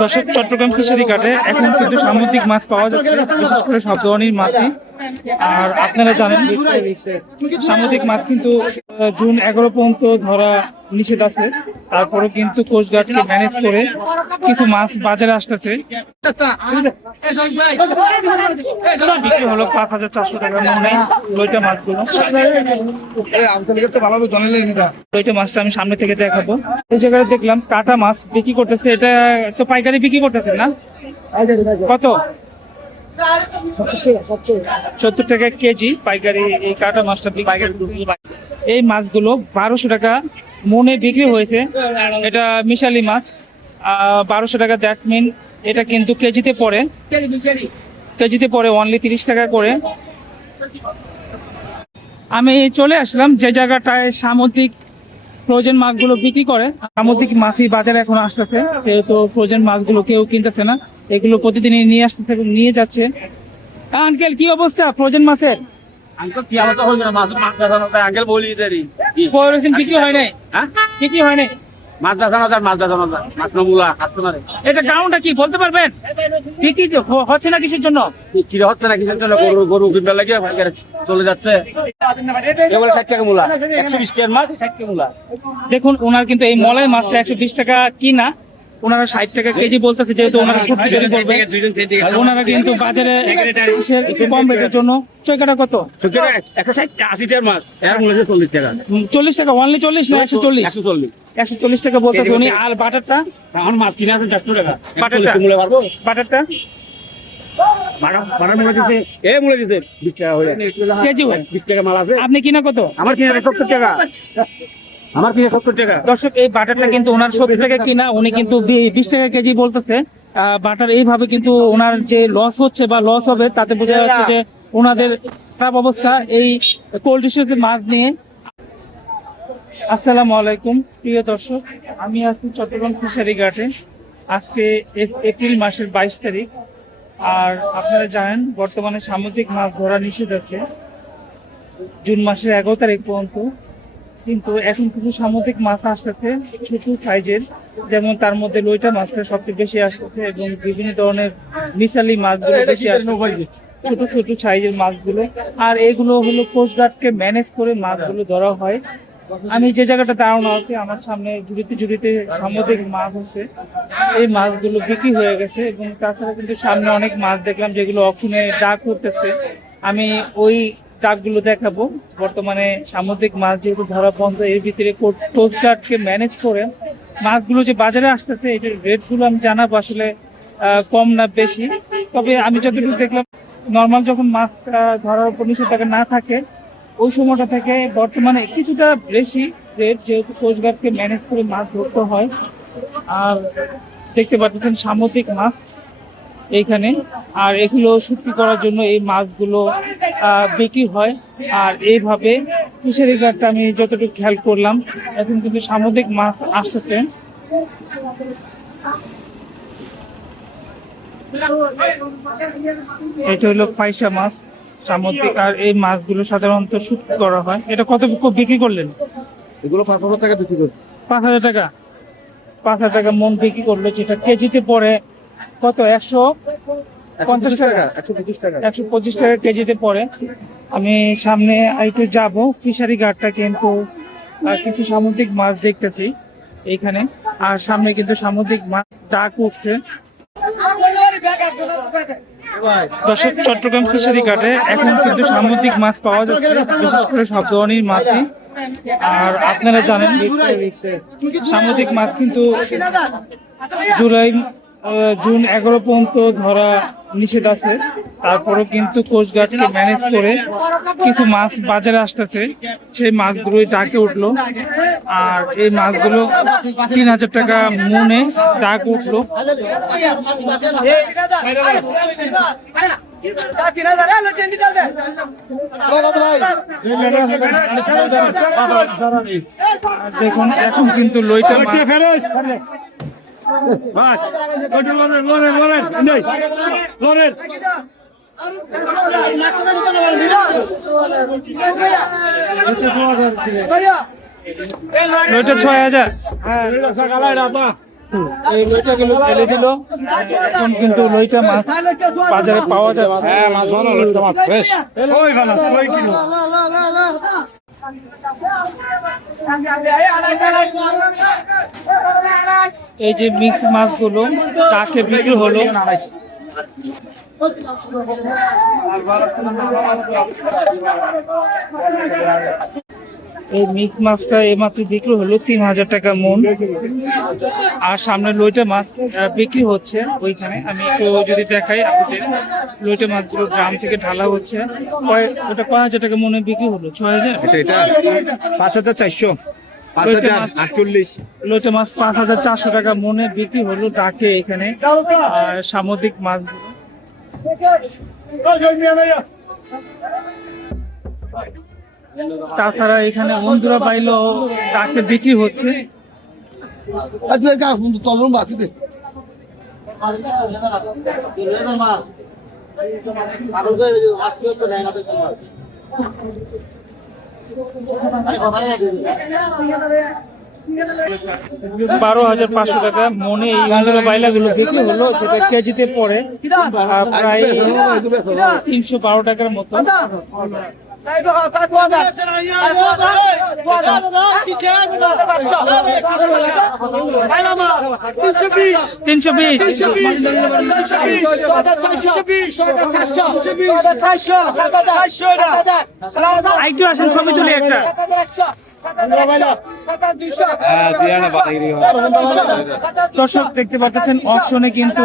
দর্শক, চট্টগ্রাম ফিশারি ঘাটে এখন কিন্তু সামুদ্রিক মাছ পাওয়া যাচ্ছে, বিশেষ করে সব ধরনের মাছই। আর আপনারা জানেন সামুদ্রিক মাছ কিন্তু জুন 11 পর্যন্ত ধরা নিষেধ আছে। তারপরে কিন্তু কোস্টগার্ডকে ম্যানেজ করে কিছু মাছ বাজারে আসতেছে। বিক্রি হলো 5,400 টাকা মনে লইটা মাছগুলো। লইটা মাছটা আমি সামনে থেকে দেখাবো। এই জায়গায় দেখলাম কাটা মাছ বিক্রি করতেছে। এটা তো পাইকারি বিক্রি করতেছে না? কত? 70 টাকা কেজি পাইকারি এই কাটা মাছটা। এই মাছগুলো 1200 টাকা মনে বিক্রি হয়েছে। এটা মিশালি মাছ, 1200 টাকা। দ্যাট মিন এটা কিন্তু কেজিতে পড়ে অনলি 30 টাকা করে। আমি চলে আসলাম যে জায়গাটায় সামুদ্রিক ফ্রোজেন মাছগুলো বিক্রি করে। সামুদ্রিক মাছই বাজারে এখন আসতেছে, তো ফ্রোজেন মাছগুলো কেউ কিনতেছে না। এগুলো প্রতিদিনই নিয়ে আসতেছে এবং নিয়ে যাচ্ছে। আঙ্কেল, কি অবস্থা ফ্রোজেন মাছের? বিক্রি হয় নাই? বিক্রি হয় নাই? এটা কারণটা কি বলতে পারবেন? বিক্রি হচ্ছে না কিসের জন্য? গরু কিনতে লাগে চলে যাচ্ছে। 60 টাকা মূলা, 120 টাকার মাছ, 60 টাকা মূলা। দেখুন, ওনার কিন্তু এই মলাই মাছটা 120 টাকা কিনা, ওনারা 60 টাকা কেজি বলতেছে। যেহেতু ওনারা সব কেজি বলবে, ওনারা কিন্তু বাজারে একটু কম রেটের জন্য। চৈকাটা কত? 180 টাকার মাছ, এর মূল্য 40 টাকা। 40 টাকা? অনলি 40 না 140? 140 টাকা বলতেছে উনি। আর বাটারটা? এখন মাছ কিনে আছে 100 টাকা। বাটারটা কেজি হয় 20 টাকা মাল আছে। আপনি কিনা কত? আমার কিনে 70 টাকা। দর্শক, এই বাটারটা কিন্তু ওনার 70 টাকা কিনা, উনি কিন্তু 20 টাকা কেজি বলতেছে। বাটার এইভাবে কিন্তু ওনার যে লস হচ্ছে বা লস হবে, তাতে বোঝা যাচ্ছে যে ওনাদের খারাপ অবস্থা এই কোল্ড স্টোরেজে মাছ নিয়ে। আসসালামু আলাইকুম প্রিয় দর্শক, আমি আছি চট্টগ্রাম ফিশারি ঘাটে। আজকে এপ্রিল মাসের 22 তারিখ। আর আপনারা জানেন বর্তমানে সামুদ্রিক মাছ ধরা নিষেধ আছে জুন মাসের 11 তারিখ পর্যন্ত। কিন্তু এখন কিছু সামুদ্রিক মাছ আসতেছে ছোট সাইজের, যেমন তার মধ্যে লইটা মাছটা সবচেয়ে বেশি আসতেছে এবং বিভিন্ন ধরনের মিশালি মাছগুলো বেশি আসতেছে, ছোট ছোট সাইজের মাছগুলো। আর এগুলো হলো কোস্টগার্ডকে ম্যানেজ করে মাছগুলো ধরা হয়। আমি যে জায়গাটা দাঁড়ানো আছি, আমার সামনে জুড়িতে সামুদ্রিক মাছ আছে। এই মাছগুলো বিক্রি হয়ে গেছে এবং তাছাড়া কিন্তু সামনে অনেক মাছ দেখলাম যেগুলো অকশনে ডাক করতেছে। আমি ওই ডাকগুলো দেখাবো। বর্তমানে সামুদ্রিক মাছ যেহেতু ধরা বন্ধ, এর ভিতরে কোস্টগার্ডকে ম্যানেজ করে মাছগুলো যে বাজারে আসতেছে, এটার রেটগুলো আমি জানাবো আসলে কম না বেশি। তবে আমি যতটুকু দেখলাম, নর্মাল যখন মাছ ধরার উপর নিষেধাজ্ঞা না থাকে ওই সময়টা থেকে বর্তমানে কিছুটা বেশি রেট, যেহেতু কোস্টগার্ডকে ম্যানেজ করে মাছ ধরতে হয়। আর দেখতে পাচ্ছেন সামুদ্রিক মাছ এইখানে, আর এগুলো শুটকি করার জন্য এই মাছগুলো বিক্রি হয়। আর এইভাবে ফিশারি ঘাটটা আমি যতটুকু খেয়াল করলাম, এখন কিন্তু সামুদ্রিক মাছ আসতেছে। এটা হলো ফাইসা মাছ সামুদ্রিক, আর এই মাছগুলো সাধারণত শুটকি করা হয়। এটা কত বিক্রি করলেন? এগুলো 5,000 টাকা বিক্রি করে। 5,000 টাকা? 5,000 টাকা মন বিক্রি করলো, যেটা কেজিতে পড়ে কত? 150 টাকা, 125 টাকা কেজিতে পড়ে। আমি সামনে একটু যাব ফিশারি ঘাটটা, কিন্তু কিছু সামুদ্রিক মাছ দেখতেছি এইখানে। আর সামনে কিন্তু সামুদ্রিক মাছ ডাক উঠছে। দর্শক, চট্টগ্রাম ফিশারি ঘাটে এখন কিন্তু সামুদ্রিক মাছ পাওয়া যাচ্ছে, বিশেষ করে সব ধরনের মাছই। আর আপনারা জানেন সামুদ্রিক মাছ কিন্তু জুন 11 পর্যন্ত ধরা নিষেধ আছে। তারপরেও কিন্তু কোস্টগার্ডকে ম্যানেজ করে কিছু মাছ বাজারে আসতেছে, সেই মাছগুলোই ডাকে উঠলো। আর এই মাছগুলো 3,000 টাকা মনে ডাক উঠলো। দেখুন, এখন কিন্তু লইটা মাছ লইটা 6,000। এই লইটাগুলো ফেলে দিল। এখন কিন্তু লইটা মাছ বাজারে পাওয়া যাচ্ছে। হ্যাঁ মাছ ভালো, লইটা মাছ ফ্রেশ। ওই ভালো কই কিলো। এই যে মিক্স মাছগুলো কাকে বিক্রি হলো। এই মিক্স মাছটা এইমাত্র বিক্রি হলো 3000 টাকা মন। আর সামনে লইটা মাছ বিক্রি হচ্ছে ওইখানে। আমি একটু যদি দেখাই আপনাদের, লইটা মাছগুলো গ্রাম থেকে ঢালা হচ্ছে। ওটা 5000 টাকা মনে বিক্রি হলো। 6000 এটা 5400, 5048। লইটা মাছ 5400 টাকা মনে বিক্রি হলো ডাকে এখানে। আর সামুদ্রিক মাছগুলো তাছাড়া এখানে বন্ধুরা পাইলো ডাকে বিক্রি হচ্ছে। $12,500 টাকা মনে এই বন্ধুরা বাইলা গুলো বিক্রি হলো, যেটা কেজিতে পড়ে প্রায় 312 টাকার মতো। 320 আরেকটু আসেন ছবি তুলি একটা। দর্শক দেখতে পাচ্ছেন অকশনে কিন্তু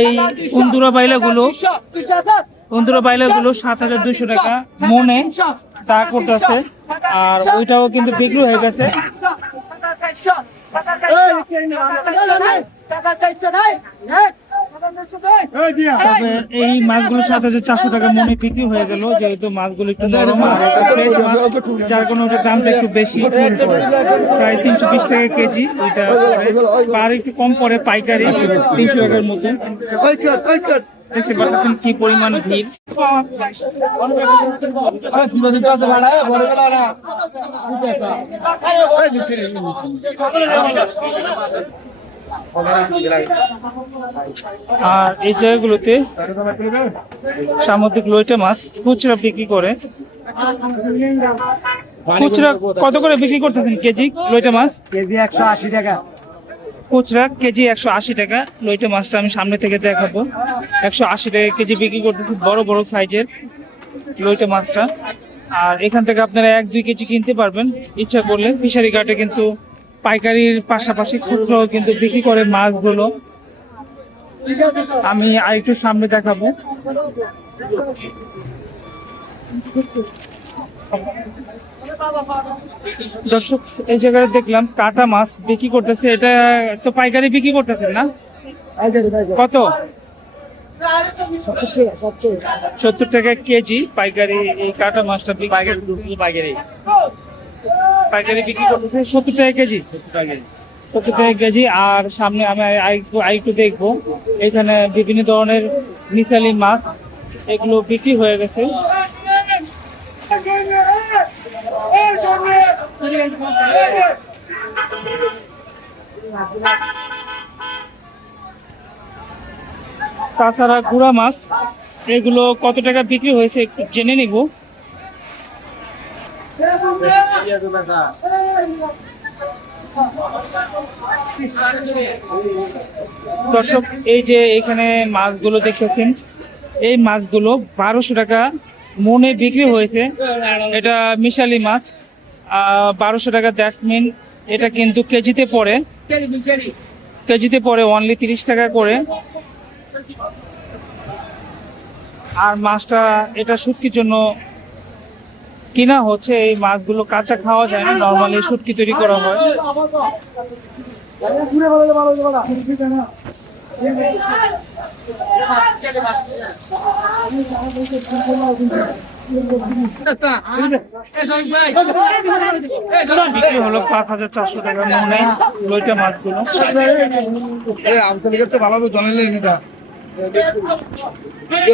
এই বন্ধুরা বাইলা গুলো 7200 টাকা মনে তা করতেছে। আর ওইটাও কিন্তু বিক্রি হয়ে গেছে। তবে এই মাছগুলো 7400 টাকা মনে বিক্রি হয়ে গেল, যেহেতু মাছগুলো একটু নরম আর ফ্রেশ মাছ, যার কোনো ওটার দামটা একটু বেশি, প্রায় 320 টাকা কেজি। ওইটা আর একটু কম পড়ে পাইকারি 300 টাকার মতো। দেখতে পাচ্ছেন কি পরিমাণ ভিড়। আর এই জায়গাগুলোতে সামুদ্রিক লইটা মাছ খুচরা বিক্রি করে। খুচরা কত করে বিক্রি করতেছেন কেজি লইটা মাছ? কেজি 180 টাকা। খুচরা কেজি 180 টাকা। লইটা মাছটা আমি সামনে থেকে দেখাবো। 180 টাকা কেজি বিক্রি করতেছি বড় বড় সাইজের লইটা মাছটা। আর এখান থেকে আপনারা 1-2 কেজি কিনতে পারবেন ইচ্ছা করলে। ফিশারি ঘাটে কিন্তু পাইকারির পাশাপাশি খুচরাও কিন্তু বিক্রি করে মাছগুলো। আমি আরেকটু সামনে দেখাবো। দর্শক এই জায়গায় দেখলাম কাটা মাছ বিক্রি করতেছে। এটা তো পাইকারি বিক্রি করতেছেন না? কত? 70 টাকা কেজি পাইকারি। এই কাটা মাছটা পাইকারি বিক্রি করতেছে 70 টাকা কেজি। 70 টাকা কেজি। আর সামনে আমি আরেকটু দেখবো, এখানে বিভিন্ন ধরনের মিশালি মাছ এগুলো বিক্রি হয়ে গেছে। তাছাড়া গুড়া মাছ এগুলো কত টাকা বিক্রি হয়েছে একটু জেনে নিব। দর্শক এই যে এখানে মাছগুলো দেখতেছেন, এই মাছগুলো 1200 টাকা মনে বিক্রি হয়েছে। এটা মিশালি মাছ 1200 টাকা। দ্যাট মিন এটা কিন্তু কেজিতে পড়ে অনলি 30 টাকা করে। আর মাছটা এটা শুটকির জন্য কিনা হচ্ছে। এই মাছগুলো কাঁচা খাওয়া যায় না, নর্মালি শুটকি তৈরি করা হয়। বিক্রি হলো 5400 টাকা মনে লইটা মাছগুলো।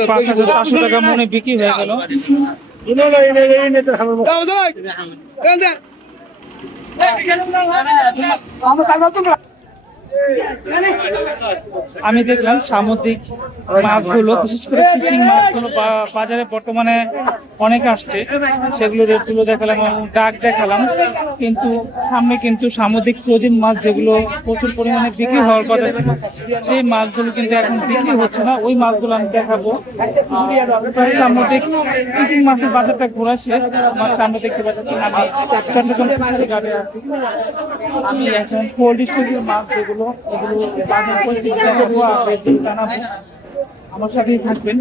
5400 টাকা মনে বিক্রি হয়ে গেল। আমি দেখলাম সামুদ্রিক মাছগুলো, বিশেষ করে ফিশিং মাছগুলো বাজারে বর্তমানে অনেক আসছে, সেগুলো রেটগুলো দেখালাম এবং ডাক দেখালাম। কিন্তু সামনে কিন্তু সামুদ্রিক ফ্রোজেন মাছ যেগুলো প্রচুর পরিমাণে বিক্রি হওয়ার কথা ছিল, সেই মাছগুলো কিন্তু এখন বিক্রি হচ্ছে না। ওই মাছগুলো আমি দেখাবো। সামুদ্রিক ফিশিং মাছের বাজারটা ঘোরা শেষ। আমার সামনে দেখতে পাচ্ছেন আমি চট্টগ্রাম ফিশারি ঘাটে আছি। আমি এখন কোল্ড স্টোরেজের মাছ যেগুলো, এগুলো বাজার পরিস্থিতি দেখাবো আর রেটগুলো জানাবো। আমার সাথেই থাকবেন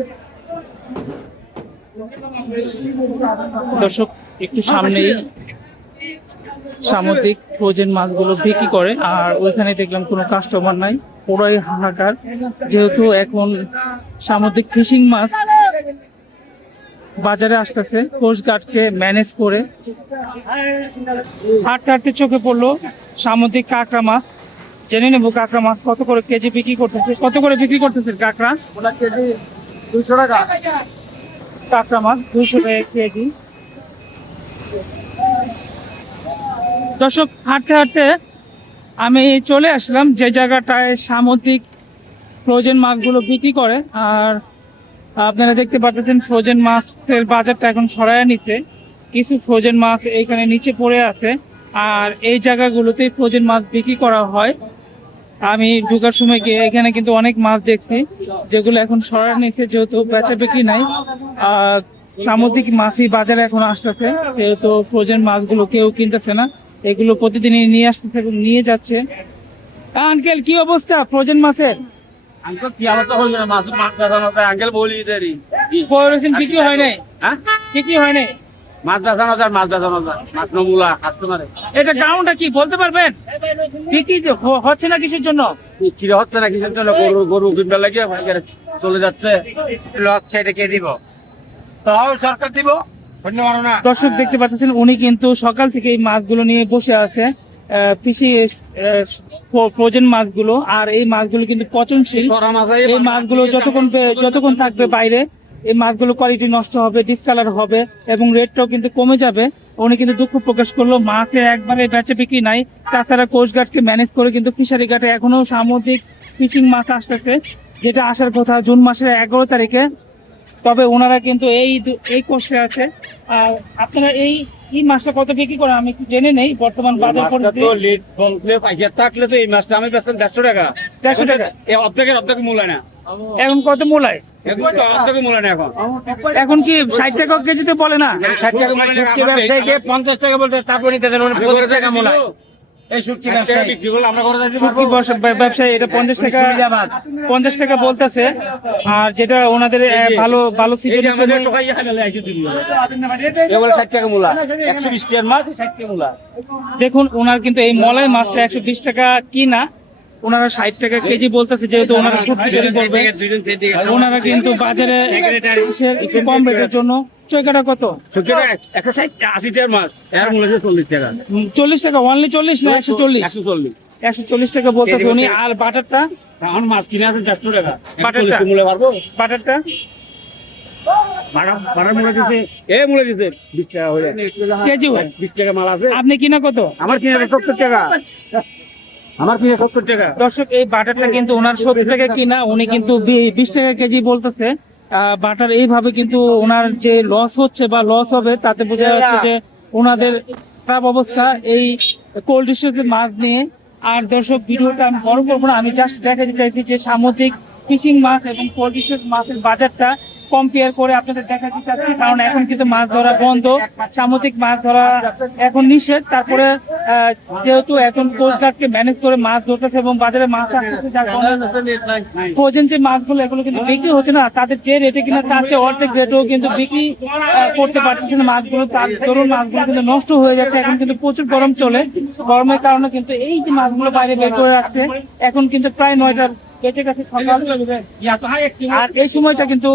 দর্শক। একটু সামনেই সামুদ্রিক ফ্রোজেন মাছগুলো বিক্রি করে, আর ওইখানে দেখলাম কোনো কাস্টমার নাই, পুরোই হাহাকার। যেহেতু এখন সামুদ্রিক ফিশিং মাছ বাজারে আসতেছে, কোস্টগার্ডকে ম্যানেজ করে। হাঁটতে হাঁটতে চোখে পড়লো সামুদ্রিক কাঁকড়া মাছ। জেনে নেবো কাঁকড়া মাছ কত করে কেজি বিক্রি করতেছে, কত করে বিক্রি করতেছে কাঁকড়া? কেজি 200 টাকা। কাঁকড়া মাছ 200 টাকা কেজি। দর্শক, হাঁটতে হাঁটতে আমি চলে আসলাম যে জায়গাটায় সামুদ্রিক ফ্রোজেন মাছগুলো বিক্রি করে। আর আপনারা দেখতে পাচ্ছেন ফ্রোজেন মাছের বাজারটা এখন সরায় নিচ্ছে। কিছু ফ্রোজেন মাছ এইখানে নিচে পড়ে আছে, আর এই জায়গাগুলোতে ফ্রোজেন মাছ বিক্রি করা হয়। আমি ঢোকার সময় গিয়ে এখানে কিন্তু অনেক মাছ দেখছি যেগুলো এখন সরায় নিচ্ছে, যেহেতু বেচা বিক্রি নাই। সামুদ্রিক মাছই বাজারে এখন আসতেছে, যেহেতু ফ্রোজেন মাছগুলো কেউ কিনতেছে না। এগুলো প্রতিদিনই নিয়ে আসতেছে এবং নিয়ে যাচ্ছে। আঙ্কেল, কি অবস্থা ফ্রোজেন মাছের? আঙ্কেল কি অবস্থা হইল না? মাছ মাছ বেচানো যায় আঙ্কেল বলি দেরি। বিক্রি হয় নাই? হ্যাঁ, বিক্রি হয় নাই। মাছ বেচানো যায়, মাছ বেচানো যায়, মাছ নমুলা কাস্টমারে। এটা কারণটা কি বলতে পারবেন? বিক্রি যে হচ্ছে না কিসের জন্য? কি হচ্ছে না কিসের জন্য? গরু গরু কিনতে লাগে ভাইকার চলে যাচ্ছে। লস খেটে কে দিব? তো সরকার দিব, অন্য মারো না। দর্শক দেখতে পাচ্ছেন উনি কিন্তু সকাল থেকে এই মাছগুলো নিয়ে বসে আছে, ফ্রোজেন মাছগুলো। আর এই মাছগুলো কিন্তু পচনশীল। সরা মাছ এই মাছগুলো যতক্ষণ থাকবে বাইরে, এই মাছগুলো কোয়ালিটি নষ্ট হবে, ডিসকালার হবে এবং রেটটাও কিন্তু কমে যাবে। উনি কিন্তু দুঃখ প্রকাশ করলো, মাছে একবারে বেচে বিক্রি নাই। তাছাড়া কোস্টগার্ডকে ম্যানেজ করে কিন্তু ফিশারি ঘাটে এখনো সামুদ্রিক ফিশিং মাছ আসতেছে, যেটা আসার কথা জুন মাসের 11 তারিখে। তবে ওনারা কিন্তু এই কষ্টে আছে। আর আপনারা এই মাছটা কত বিক্রি করেন আমি একটু জেনে নেই বর্তমান বাজার পরিস্থিতি। থাকলে তো এই মাছটা আমি বেচলাম 150 টাকা। 150 টাকা? অর্ধেক মূল্য না এখন কত মূলায়? অর্ধেক মূল্য না এখন। এখন কি 60 টাকা কেজিতে বলে না? 60 টাকা মূল্য না। শুটকি ব্যবসায়ীকে 50 টাকা বলতে তারপর নিতে দেন 25 টাকা মূল্য। এই শুটকি ব্যবসায়ী বিক্রি করলে আমরা করে দিতে শুটকি ব্যবসায়ী এটা 50 টাকা, সুবিধাবাদ। 50 টাকা বলতেছে। আর যেটা ওনাদের ভালো সিজন এবার 60 টাকা মূল্য, 120 টাকার মাছ 60 টাকা মূল্য। দেখুন ওনার কিন্তু এই মলাই মাছটা 120 টাকা কিনা, ওনারা 60 টাকা কেজি বলতেছে, যেহেতু ওনারা শুটকি তৈরি করবে। ওনারা কিন্তু বাজারে একটু কম রেটের জন্য। চৈকাটা কত? 160 80 টাকার মাছ, এর মূল্য 40 টাকা। 40 টাকা অনলি? 40 না 140? 140 140 টাকা বলতেছে উনি। আর বাটারটা? এখন মাছ কিনে আছে 150 টাকা। বাটারটা? 140 মূল্য পারবো। বাটারটা বাটার মূল্য দিছে, মূল্য দিছে 20 টাকা হইলে কেজি হয়। 20 টাকা মাল আছে। আপনি কিনা কত? আমার কিনে 70 টাকা। আমার কিনে 70 টাকা। দর্শক, এই বাটারটা কিন্তু ওনার 70 টাকা কিনা, উনি কিন্তু 20 টাকা কেজি বলতেছে। বাটার এইভাবে কিন্তু ওনার যে লস হচ্ছে বা লস হবে, তাতে বোঝা যাচ্ছে যে ওনাদের খারাপ অবস্থা এই কোল্ড স্টোরেজের মাছ নিয়ে। আর দর্শক, ভিডিওটা আমি বড় করবো না, আমি জাস্ট দেখাতে চাইছি যে সামুদ্রিক ফিশিং মাছ এবং কোল্ড স্টোরেজ মাছের বাজারটা কম্পেয়ার করে আপনাদের দেখাতে চাচ্ছি। কারণ এখন কিন্তু মাছ ধরা বন্ধ, সামুদ্রিক মাছ ধরা এখন নিষেধ। তারপরে যেহেতু এখন কোস্টগার্ডকে ম্যানেজ করে মাছ ধরতেছে এবং বাজারে মাছ আসতেছে, যার ফ্রোজেন যে মাছগুলো এগুলো কিন্তু বিক্রি হচ্ছে না। তাদের যে রেটে কিনা তার চেয়ে অর্ধেক রেটেও কিন্তু বিক্রি করতে পারতেছে না মাছগুলো। তার ধরুন মাছগুলো কিন্তু নষ্ট হয়ে যাচ্ছে। এখন কিন্তু প্রচুর গরম চলে, গরমের কারণে কিন্তু এই যে মাছগুলো বাইরে বের করে রাখছে, এখন কিন্তু প্রায় 9টার বেঁচে গেছে সকাল। আর এই সময়টা কিন্তু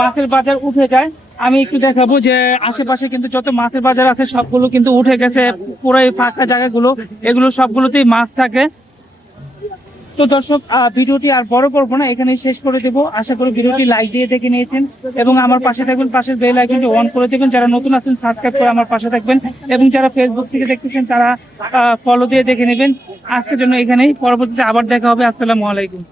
মাছের বাজার উঠে যায়। আমি একটু দেখাবো যে আশেপাশে কিন্তু যত মাছের বাজার আছে সবগুলো কিন্তু উঠে গেছে। পুরো এই ফাঁকা জায়গাগুলো, এগুলো সবগুলোতেই মাছ থাকে। তো দর্শক ভিডিওটি আর বড় করবো না, এখানে শেষ করে দেবো। আশা করি ভিডিওটি লাইক দিয়ে দেখে নিয়েছেন এবং আমার পাশে থাকবেন, পাশের বেল আইকনটি অন করে দেবেন। যারা নতুন আছেন সাবস্ক্রাইব করে আমার পাশে থাকবেন এবং যারা ফেসবুক থেকে দেখতেছেন তারা ফলো দিয়ে দেখে নেবেন। আজকের জন্য এখানেই, পরবর্তীতে আবার দেখা হবে। আসসালামু আলাইকুম।